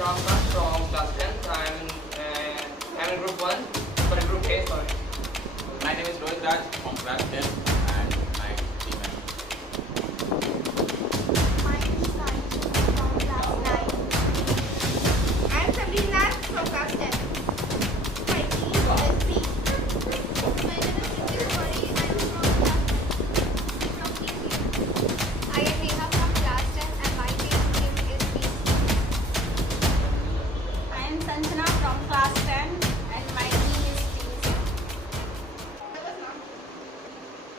Ramdas from class 10th. I'm in group 1, sorry, group A, sorry. My name is Rohit Raj from class 10 and my team member. My name is Anju from class 9. I am Sabrina from class 10. My team is B. My name is Nikhil Gauri. I am from team B. I am Neha from class 10 and my team is B. I am Sanjana from class 10 and my team is team C.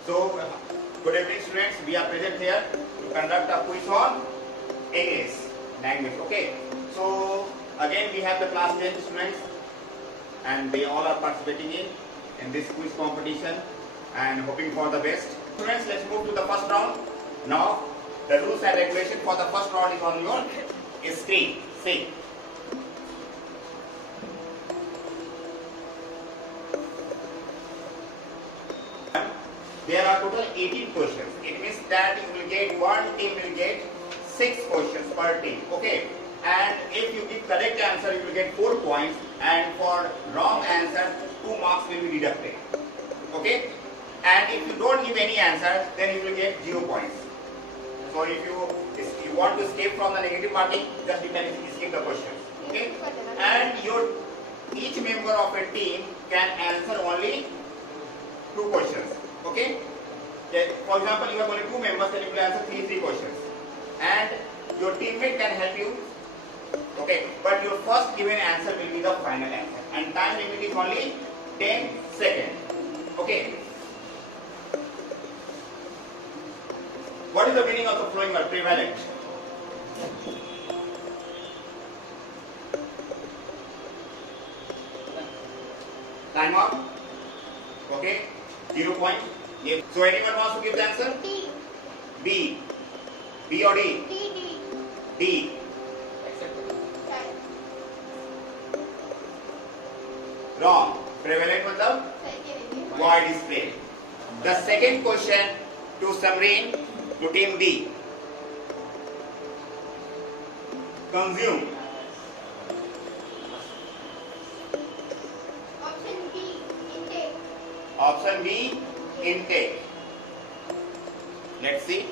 So, good evening students, we are present here to conduct a quiz on English language, okay. So, again we have the class 10 students and they all are participating in this quiz competition and hoping for the best. Students, let's move to the first round. Now, the rules and regulation for the first round is on your screen. See. There are total 18 questions. It means that you will get, one team will get 6 questions per team. Okay. And if you give correct answer, you will get 4 points. And for wrong answer, 2 marks will be deducted. Okay. And if you don't give any answer, then you will get 0 points. So if you want to escape from the negative marking, just you can escape the questions. Okay. And each member of a team can answer only 2 questions. Okay. For example, you have only 2 members, then you will answer 3 questions. And your teammate can help you. Okay. But your first given answer will be the final answer. And time limit is only 10 seconds. Okay. What is the meaning of the flowing verb prevalent? Time out. Okay. 0 point. Yeah. So anyone wants to give the answer? D. B. B or D? D. D. Acceptable. Wrong. Prevalent मतलब wide display. The second question to Samreen, to team B. Consume. Option B. Intake. Option B. Intake. Let's see.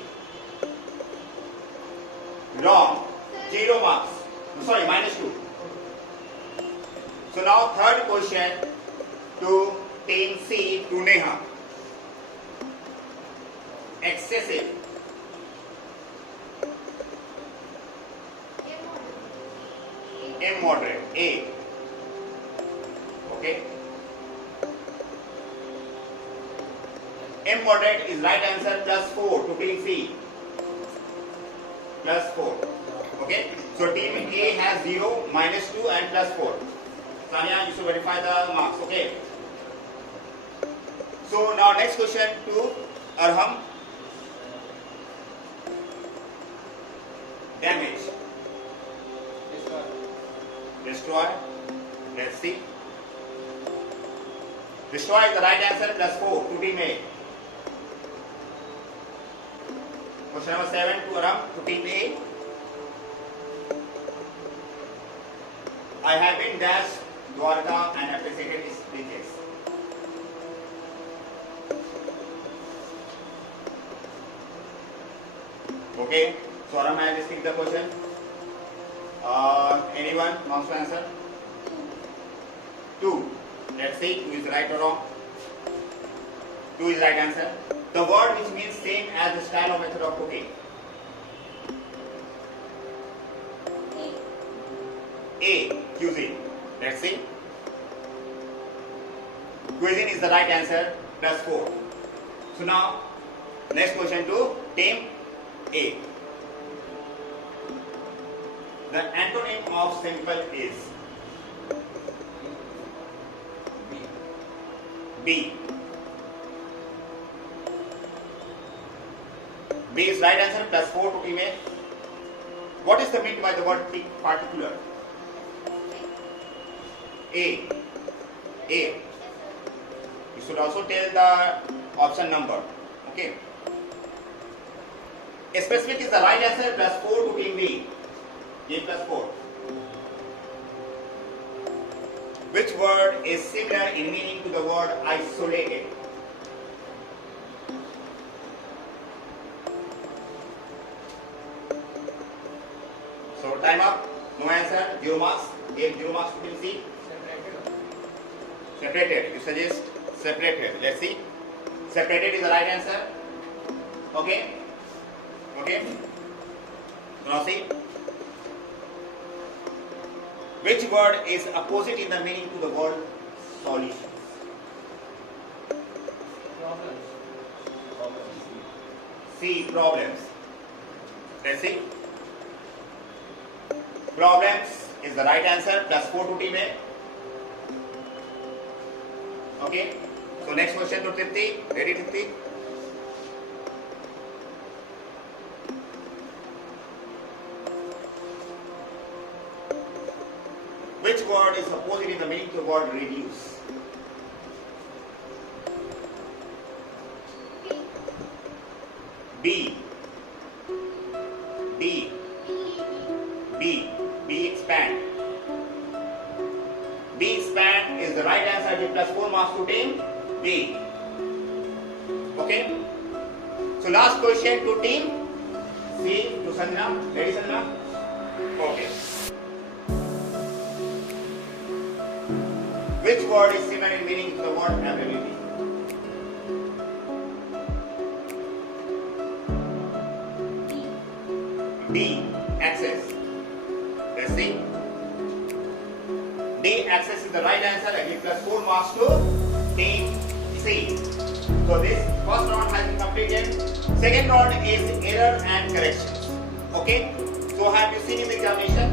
Wrong. 0 marks. Sorry, -2. So now third question to team C, to Neha. Excessive. Immoderate. A. Okay. Immoderate is right answer, +4 to team C. +4. Okay. So team A has 0, -2 and +4. Sanya, you should verify the marks. Okay. So now next question to Arham. Damage. Destroy. Let's see. Destroy is the right answer, +4 to team A. Question number 7 to Aram, to team A. I have been dashed Dwarka and appreciated his speeches. Okay, so Aram has skipped the question. Anyone wants to answer? 2. Let's see, 2 is right or wrong. 2 is right answer. The word which means same as the style or method of cooking. A. Cuisine. Let's see. Cuisine is the right answer, +4. So now, next question to team A. The antonym of simple is B. B is right answer, +4 to team A. What is the meant by the word particular? A. You should also tell the option number. Okay. Specific is the right answer, +4 to team B. A +4. Which word is similar in meaning to the word isolated? So time up. No answer. 0 marks. Give 0 marks to see. Separated. You suggest separated. Let's see. Separated is the right answer. Okay. Okay. So now see. Which word is opposite in the meaning to the word solutions? C. Problems. Let's see. Problems is the right answer. Plus 4 to team A. Okay. So next question to Tripti. Ready, Tripti? Which word is opposite in the meaning to the word reduce? B. D. B. B. Expand. B. Expand is the right answer. Give plus 4 marks to team B. Okay. So last question to team C. To Sanjana. Ready, Sanjana? Okay. Which word is similar in meaning to the word ability? D. Access. Let's see. D. Access is the right answer. I give plus 4 marks to team C. So this first round has been completed. Second round is error and corrections. Okay. So have you seen in the examination?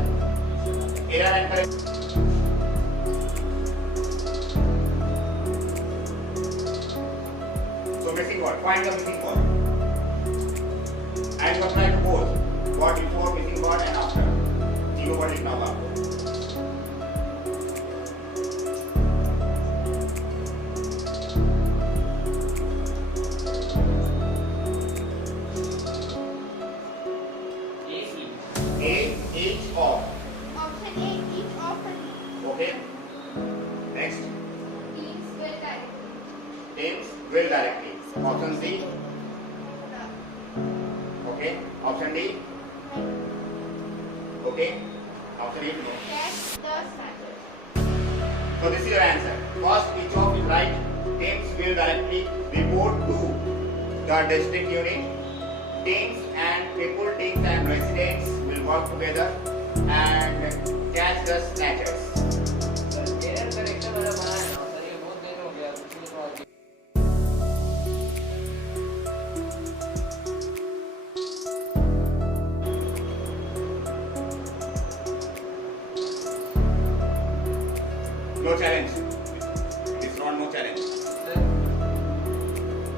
Error and correction. So missing word. Find the missing word. And you apply to both. Word before, missing word and after. Zero word लिखना होगा आपको. A. Each of. Option A, each of and Okay. Next. teams will directly. Teams will directly. Option C. Okay. Option D. Okay. Option E. No. Catch the snatcher. So this is your answer. First, each of is right. Teams will directly report to the district unit. Teams and people, teams and residents will work together and catch the snatchers. Error correction वाला बना है ना sir, ये बहुत दिन हो गया इसलिए तो आज No challenge. This round no challenge. Sir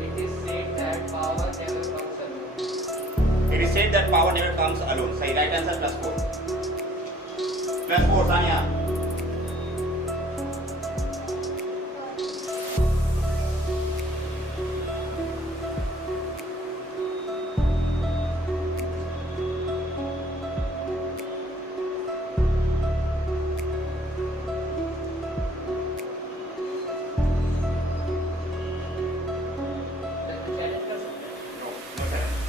it is said that power never comes alone. It is said that power never comes alone. Say right answer plus 4. Plus 4, Sanya. Challenge कर सकते हैं. No, no challenge.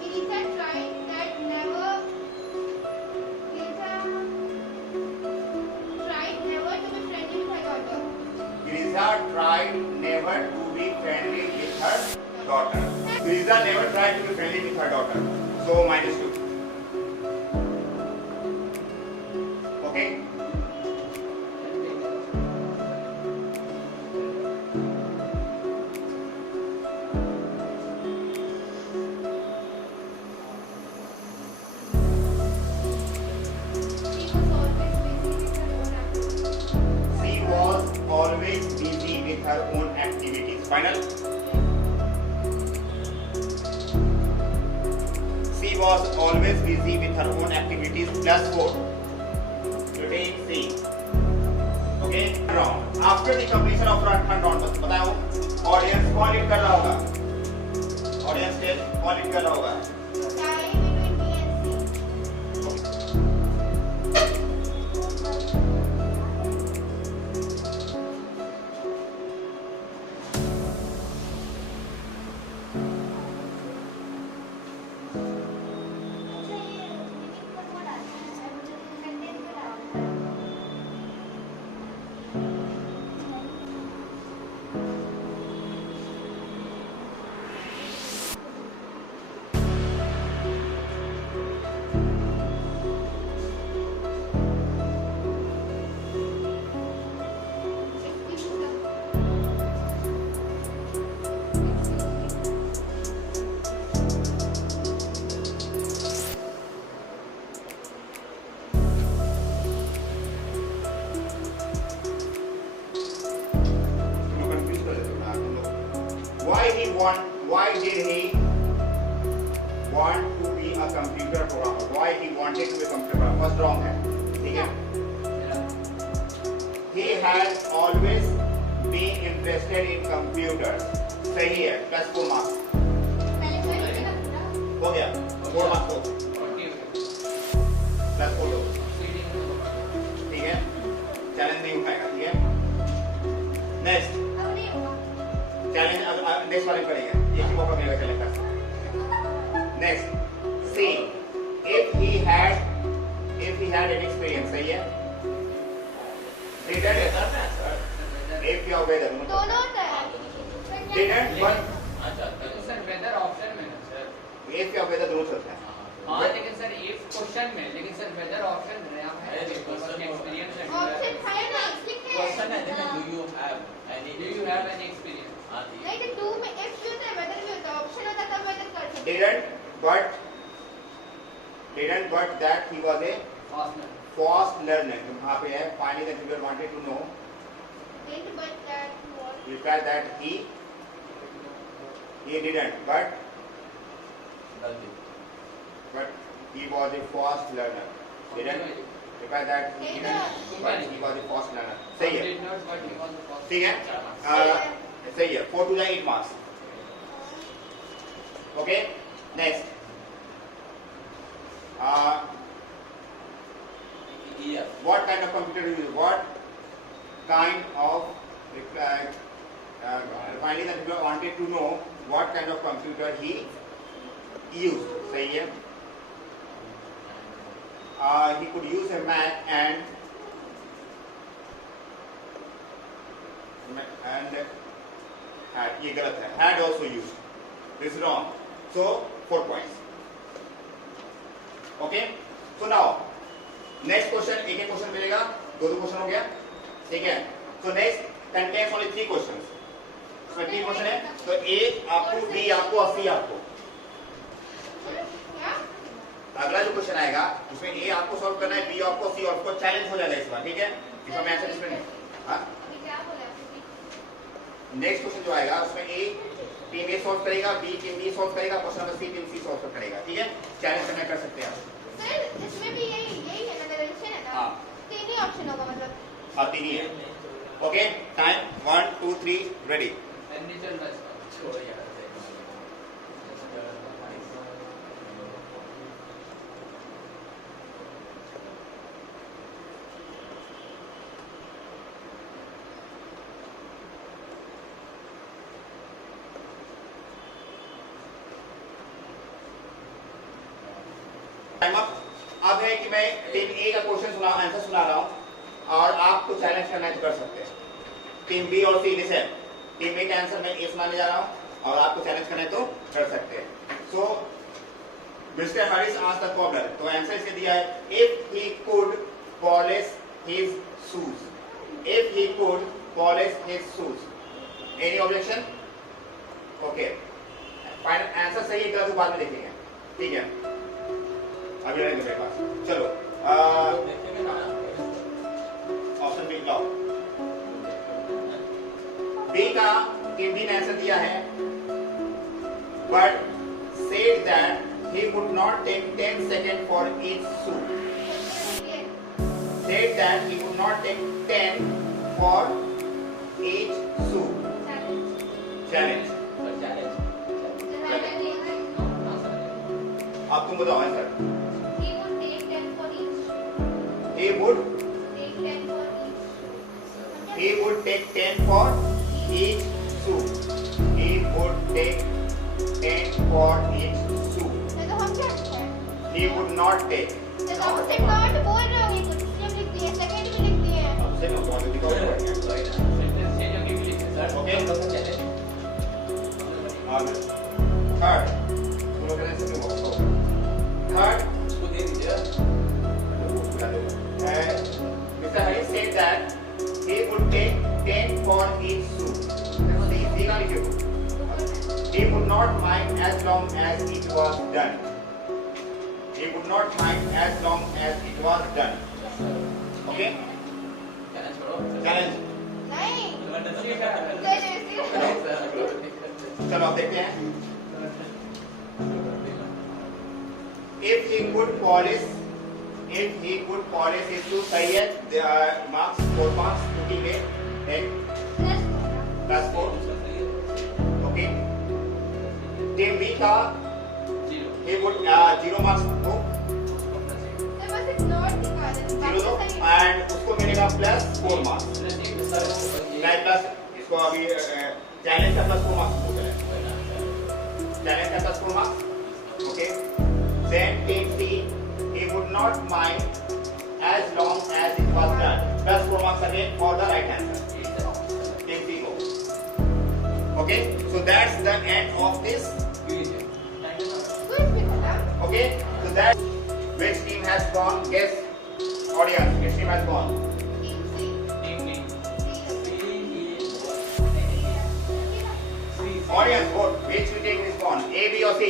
Lisa tried that never. Lisa tried never to be friendly with her daughter. Griza tried never to be friendly with her daughter. Griza never tried to be friendly with her daughter. So minus 2. Okay. She was always busy with her own She activities. was always busy with her own activities. Final. She was always busy with her own activities. Plus 4. So take C. Okay. Round. After the completion of front round, बताओ. Audience कौन lead कर रहा होगा? Audience कौन lead कर रहा होगा? why did he want to be a computer programmer? Why he wanted to be a computer programmer? First wrong है, ठीक है? He has always been interested in computers. सही है, plus 4 marks. हो गया, 4 marks हो. plus 4 हो. ठीक है? चैलेंज नहीं उठाएगा, ठीक है? नेक्स्ट चैलेंज नेक्स्ट वाले करेंगे, एक ही मौका मिलेगा चैलेंज का. Next see if he had an experience. सही है? Didn't if you are weather दोनों होता है. didn't but sir weather option में ना sir. if you are weather दोनों चलते हैं. हाँ लेकिन सर if क्वेश्चन में, लेकिन सर वेदर ऑप्शन रहा है एक्सपीरियंस है. ऑप्शन है ना लिखे हैं. Question है ना, do you have any? Do you have any experience? हाँ, ठीक है. नहीं तो डू में इफ भी होता है वेदर भी होता है. ऑप्शन होता है तब वेदर कर सकते हैं. didn't but that he was a Fastener. fast learner. वहाँ पे है finally the children wanted to know Didn't but that was. reply that he didn't but गलती. he was a fast learner. Didn't reply that he didn't but he was a fast learner. सही है, Did not, but he was the first. ठीक है? सही है. 4 to 8 marks. Okay, next. Yes. What kind of computer you use? What kind of finally the people wanted to know what kind of computer he used. सही है? He could use a Mac and ये गलत है. Had also used. This is wrong. So 4 points. Okay. So now next question. एक question मिलेगा. 2 question हो गया. ठीक है? So next contains only 3 questions. इसमें 3 क्वेश्चन है. तो A आपको, B आपको और C आपको. क्या? अगला जो क्वेश्चन आएगा उसमें A आपको सॉल्व करना है, B आपको, C आपको. चैलेंज हो जाएगा इस बार. ठीक है? इसमें मैं आंसर इसमें नहीं. हाँ. अभी क्या बोला आपने? नेक्स्ट क्वेश्चन जो आएगा उसमें A टीम A सॉल्व करेगा, B टीम B सॉल्व करेगा, question number C team C solve करेगा. ठीक है? चैलेंज करना कर सकते हैं आप. सर इसमें भी यही है ना, रिलेशन है ना. हाँ. 3 ही ऑप्शन होगा मतलब. हाँ, 3 ही है. Okay, time 1 2 3 ready. Initial bus. छोड़ो यार. Time up. अब है कि मैं टीम ए का क्वेश्चन आंसर सुना रहा हूँ और आपको चैलेंज करना है तो कर सकते हैं. टीम बी और सी लिसन. टीम ए का आंसर मैं ए सुनाने जा रहा हूँ और आपको चैलेंज करना है तो कर सकते हैं. So mister Harris asked the problem. तो आंसर इसके दिया है if he could polish his shoes. If he could polish his shoes. Any objection? Okay, final answer सही है गलत बाद में देखेंगे. ठीक है, अभी रहेंगे मेरे पास. चलो ऑप्शन बी लो. बी का टीम बी ने आंसर दिया है but said that he would not take 10 second for each shoe. Said that he would not take 10 for each shoe. Challenge. अब तुम बताओ answer. He would take 10 for each. He would Take 10 for each. take 10 for each shoe. He would take 10 for each shoe. नहीं तो हम क्या लिखते हैं? He would not take. तो हम से नॉट बोल रहे होंगे कुछ सेम लिख दिए, सेकंड भी लिख दिए हैं. अब से मैं बहुत दिखाऊं पड़ेगा. Sentence change होगी भी लिखे सर. Okay. और थर्ड दोनों का आंसर क्यों बोलो. थर्ड उसको दे दीजिए. Mr. Harris said that he would take 10 for each shoe. See ना लिखे. He would not mind as long as it was done. He would not mind as long as it was done. Okay? Challenge करो. Challenge. नहीं. ठीक है. चलिए, चलो आप देखते हैं. If he could polish his shoes, सही है. Marks 4 marks putting it. Then plus 4. Okay. Team B का he would 0 marks को There was a note निकाले. 0 दो and उसको मिलेगा plus 4 marks. नहीं प्लस इसको अभी चैलेंज का plus 4 marks हो गया. Challenge का plus 4 marks. Okay. Then team C, he would not mind as long as it was done. Plus 4 marks again for the right answer. Team C go. Okay. So that's the end of this. Good Vikram. Okay. So that which team has gone? Guess audience. Which team has gone? Team C. Audience vote. Which team is gone? A, B or C?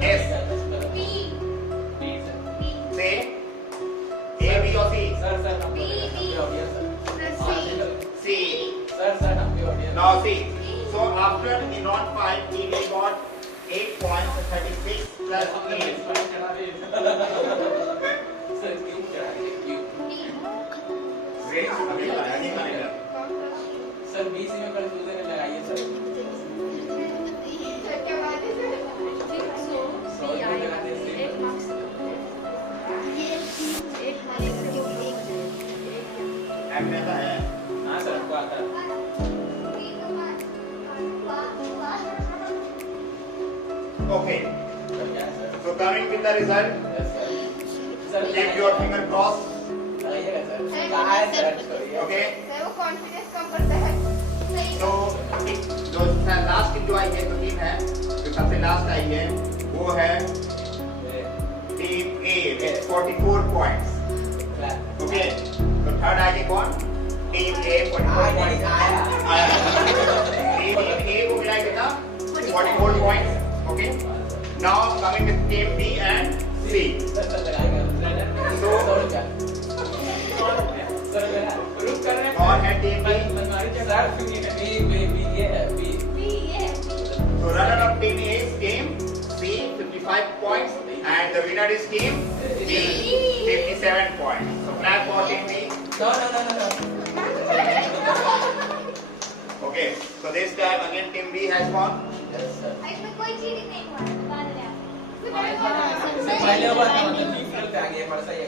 Yes. B. Say A, B or C? C. Now C. So after in round 5, he got 8 points, 36 plus 8. Great. अभी लगाया नहीं लगाया. Sir 20 में confusion लगाइए sir. क्या बात है sir? M में तो है. हाँ सर आपको आता है. Okay. सर क्या है sir? So coming with the result, Yes, sir. Sir keep your finger crossed. लगाइएगा सर. कहाँ है सर? छोड़िए. Okay. सर वो कॉन्फिडेंस कम करता है. सही तो जो लास्ट टीम जो आई है तो टीम है जो सबसे लास्ट आई है वो है team A with 44 points. Okay तो थर्ड आई है कौन? टीम ए 44 पॉइंट्स आया. टीम ए को मिला कितना? 44 points. Okay now coming with team B and C. कौन है team B? So runner up team A is team C 55 points and the winner is team B 57 points. So clap for team B. Okay. So this time again team B has won. इसमें कोई cheating नहीं हुआ है. पहले बात मतलब 20 minute आगे बढ़ सही है.